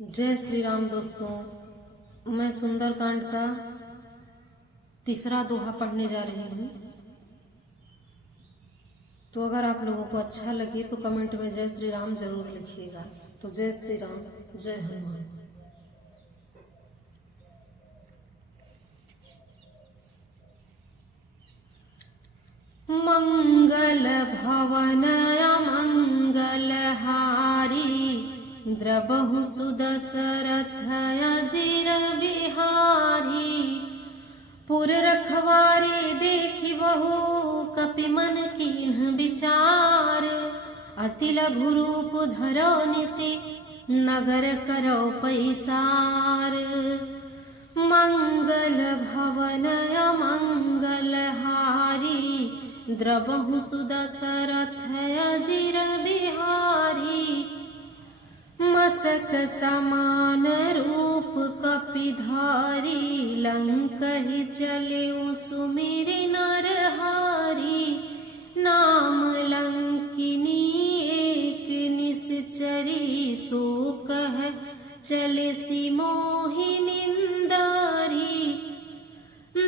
जय श्री राम दोस्तों, मैं सुंदरकांड का तीसरा दोहा पढ़ने जा रही हूँ। तो अगर आप लोगों को अच्छा लगे तो कमेंट में जय श्री राम जरूर लिखिएगा। तो जय श्री राम, जय हनुमान। मंगल भवन मंगलहारी, द्रबहु सुदशरथ अजिर बिहारी। पुर रखवारी देखि बहु, कपि मन कीन्ह विचार। अति लघु रूप धरो निसि, नगर करो पैसार। मंगल भवन मंगलहारी, द्रबहु सुदशरथ अजिर बिहारी। मसक समान रूप कपिधारी, लंकहि चलेउ सुमिरि नरहारी। नाम लंकिनी एक निश्चरी, सो कह चले सि मोहि निंदारी।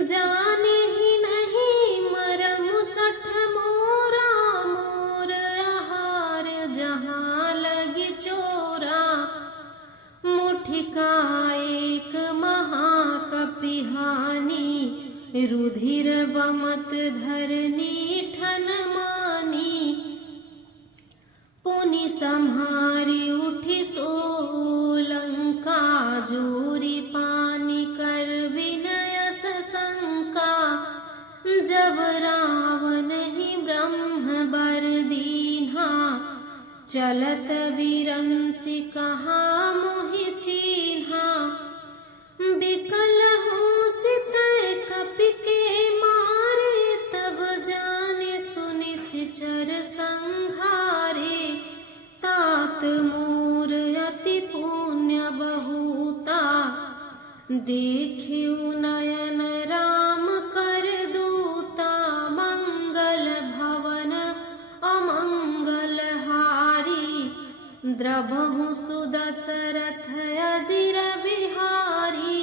जाने ही नहीं मरम सठ मोरा, मोर आहार जहाँ लगी चोरा। मुठिका एक महाकपिहानी, रुधिर बमत धरनी ठन मानी। पुनि सम्हारी उठि सोलंका, जोरी पानी कर विनय सशंका। जब रावण ही ब्रह्म बर दीन्हा, चलत विरंचि कहाँ मोहि चीन्हा। बिकल हो सितय कपि के मारे, तब जाने सुनि सिचर संघारे। तात मोर अति पुण्य बहुता, देखिउ नयन राम कर दूता। मंगल भवन अमंगलहारी, द्रबहु सुदशरथ अजिर बिहारी।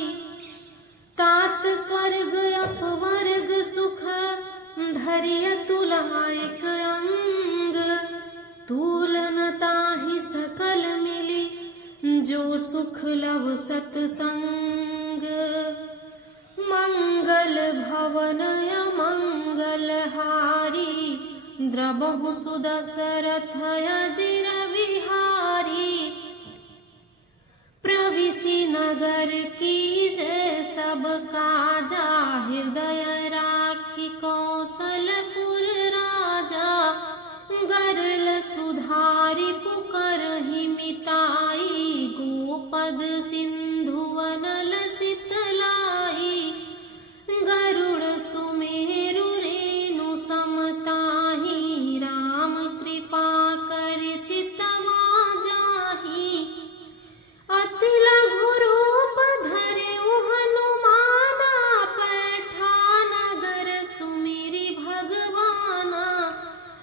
तात स्वर्ग अपवर्ग सुख, धरिय तुलायक अंग। तुलन ताहि सकल मिली, जो सुख लव सतसंग। मंगल भवन अमंगलहारी, द्रबहु सुदशरथ अजिर बिहारी। प्रविशि नगर कीजय सब काजा, हृदय राखि कौशलपुर राजा। गरल सुधारि पुकारहि मिताई, गोपद सिंधु अनल सितलाई। गरुड़ सुमेरु रेणु समताही, राम कृपा कर चितवा जाही। अति लघु रूप धरेउ हनुमाना, पैठा नगर सुमिरि भगवाना।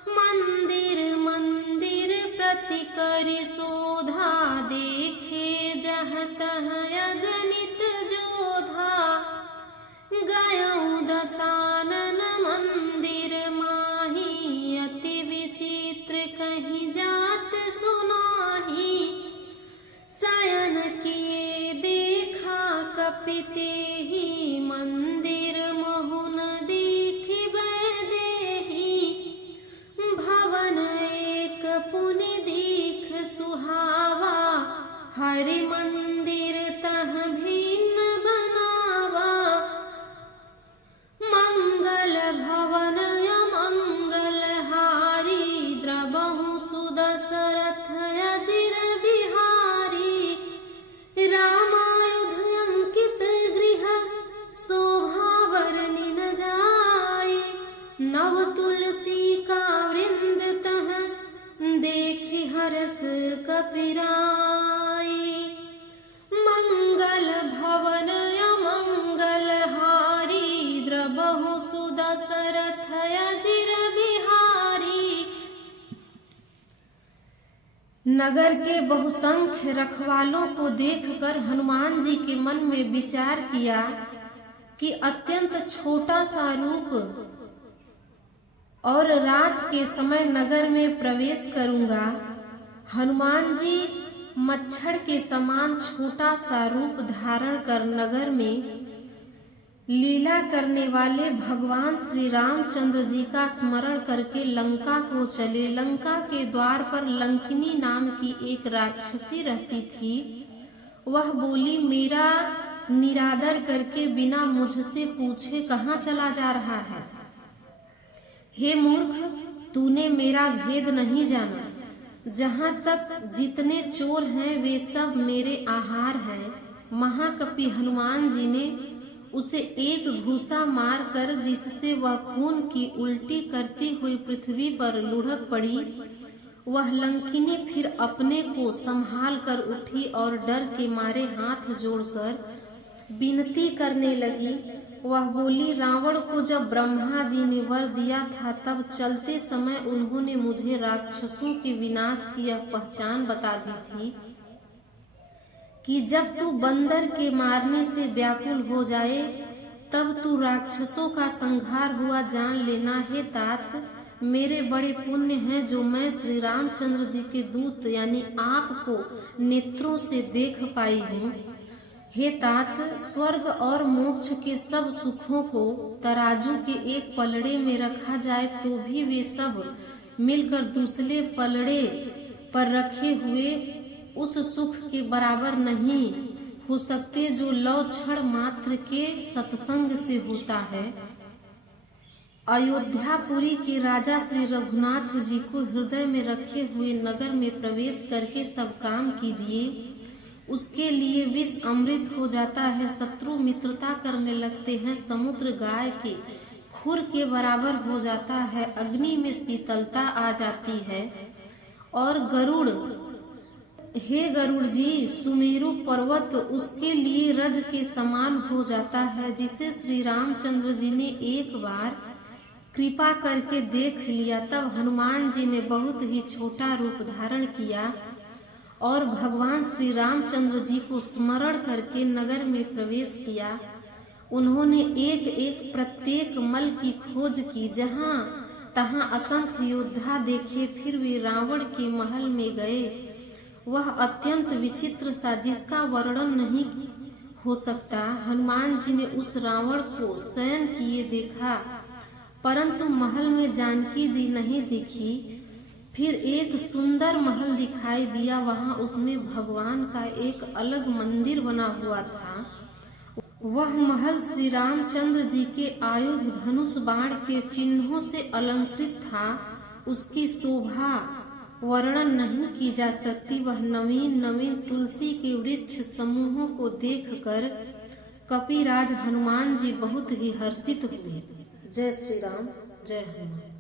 मंदिर मंदिर प्रति करि शोधा, देखे जह तह अगणित जोधा। गयउ दसानन मंदिर माही, अति विचित्र कहीं जात सुनाही। शयन किए देखा कपि तेहि, मंदिर महु न देखि देहि। भवन एक पुनि दीख सुहावा, हरि मंदिर तह भिन्न बनावा। मंगल भवन अमंगलहारी, द्रबहु सुदशरथ अजिर बिहारी। रामायुध अंकित गृह, शोभा वर्णि न जाय। नव तुलसी का वृंद तह, देखि हरस कपिराई। मंगल नगर के बहुसंख्य रखवालों को देखकर हनुमान जी के मन में विचार किया कि अत्यंत छोटा सा रूप और रात के समय नगर में प्रवेश करूंगा। हनुमान जी मच्छर के समान छोटा सा रूप धारण कर नगर में लीला करने वाले भगवान श्री रामचंद्र जी का स्मरण करके लंका को चले। लंका के द्वार पर लंकिनी नाम की एक राक्षसी रहती थी। वह बोली, मेरा निरादर करके बिना मुझसे पूछे कहाँ चला जा रहा है? हे मूर्ख, तूने मेरा भेद नहीं जाना। जहाँ तक जितने चोर हैं वे सब मेरे आहार हैं। महाकपि हनुमान जी ने उसे एक घूसा मारकर, जिससे वह खून की उल्टी करती हुई पृथ्वी पर लुढ़क पड़ी। वह लंकिनी फिर अपने को संभाल कर उठी और डर के मारे हाथ जोड़कर विनती करने लगी। वह बोली, रावण को जब ब्रह्मा जी ने वर दिया था तब चलते समय उन्होंने मुझे राक्षसों के विनाश की यह पहचान बता दी थी कि जब तू बंदर के मारने से व्याकुल हो जाए तब तू राक्षसों का संहार हुआ जान लेना। हे तात, मेरे बड़े पुण्य हैं जो मैं श्री रामचंद्र जी के दूत यानी आपको नेत्रों से देख पाई हूँ। हे तात, स्वर्ग और मोक्ष के सब सुखों को तराजू के एक पलड़े में रखा जाए तो भी वे सब मिलकर दूसरे पलड़े पर रखे हुए उस सुख के बराबर नहीं हो सकते जो लौ क्षण मात्र के सत्संग से होता है। अयोध्यापुरी के राजा श्री रघुनाथ जी को हृदय में रखे हुए नगर में प्रवेश करके सब काम कीजिए। उसके लिए विष अमृत हो जाता है, शत्रु मित्रता करने लगते हैं, समुद्र गाय के खुर के बराबर हो जाता है, अग्नि में शीतलता आ जाती है। और गरुड़, हे गरुड़ जी, सुमेरु पर्वत उसके लिए रज के समान हो जाता है, जिसे श्री रामचंद्र जी ने एक बार कृपा करके देख लिया। तब हनुमान जी ने बहुत ही छोटा रूप धारण किया और भगवान श्री रामचंद्र जी को स्मरण करके नगर में प्रवेश किया। उन्होंने एक एक प्रत्येक मल की खोज की, जहाँ तहाँ असंख्य योद्धा देखे। फिर वे रावण के महल में गए। वह अत्यंत विचित्र सा, जिसका वर्णन नहीं हो सकता। हनुमान जी ने उस रावण को शयन किए देखा, परंतु महल में जानकी जी नहीं दिखी। फिर एक सुंदर महल दिखाई दिया, वहां उसमें भगवान का एक अलग मंदिर बना हुआ था। वह महल श्री रामचंद्र जी के आयुध धनुष बाण के चिन्हों से अलंकृत था। उसकी शोभा वर्णन नहीं की जा सकती। वह नवीन नवीन तुलसी के वृक्ष समूहों को देखकर कपिराज हनुमान जी बहुत ही हर्षित हुए। जय श्री राम, जय हनुमान।